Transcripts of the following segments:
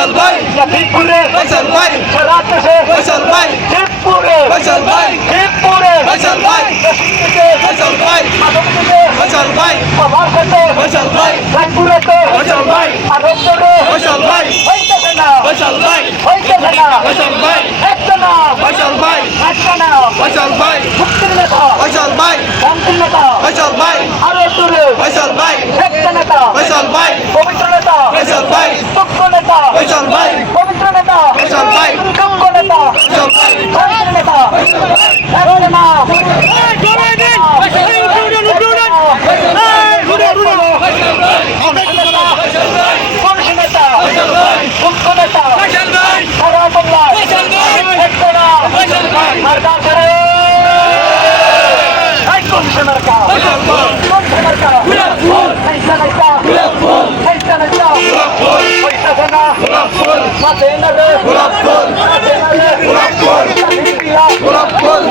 ফয়সাল ভাই লতিফপুরে ফয়সাল ভাই সারাতসে ফয়সাল ভাই শিবপুরে ফয়সাল ভাই শিবপুরে ফয়সাল ভাই লতিফপুরে ফয়সাল ভাই মাধবপুরে ফয়সাল ভাই পাহাড়পুরে ফয়সাল ভাই লাটপুরেতে ফয়সাল ভাই আরবপুরে ফয়সাল ভাই হইতেছে না ফয়সাল ভাই হইতেছে না ফয়সাল ভাই একটা না ফয়সাল ভাই একটা না ফয়সাল ভাই মুক্তির নেতা ফয়সাল ভাই শান্তির নেতা ফয়সাল ভাই আরবপুরে ফয়সাল ভাই একটা নেতা ফয়সাল ভাই গোলাপ ফুল। গোলাপ ফুল। গোলাপ ফুল।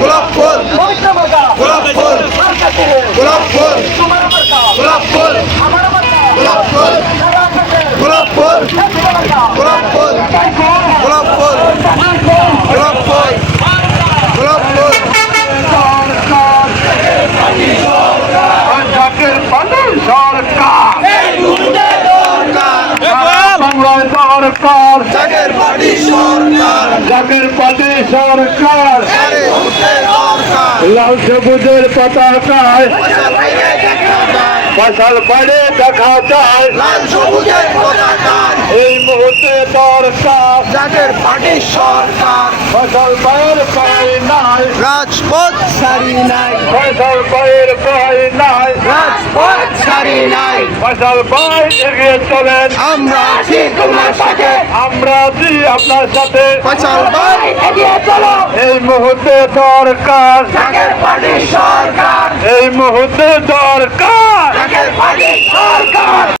গোলাপ ফুল গোলাপ ফুল সরকার। জাগের পাটি সরকার। জাগের পার্টি সরকার। লাল সবুজের পতাকায়। ফসল পড়ে দেখা যায়। লাল সবুজের এই মুহূর্তে দরকার। যাদের পার্টি সরকার ফসল পায়ের পায় নাই। রাজপথ সারি নাই। ফসল পায়ের পায় নাই। রাজপথ সারি নাই। ফসল পায় এগিয়ে চলেন। আমরা আছি তোমার সাথে। আমরা আছি আপনার সাথে। ফসল এগিয়ে চলো। এই মুহূর্তে দরকার। যাদের পার্টি সরকার। এই মুহূর্তে দরকার। যাদের পার্টি সরকার।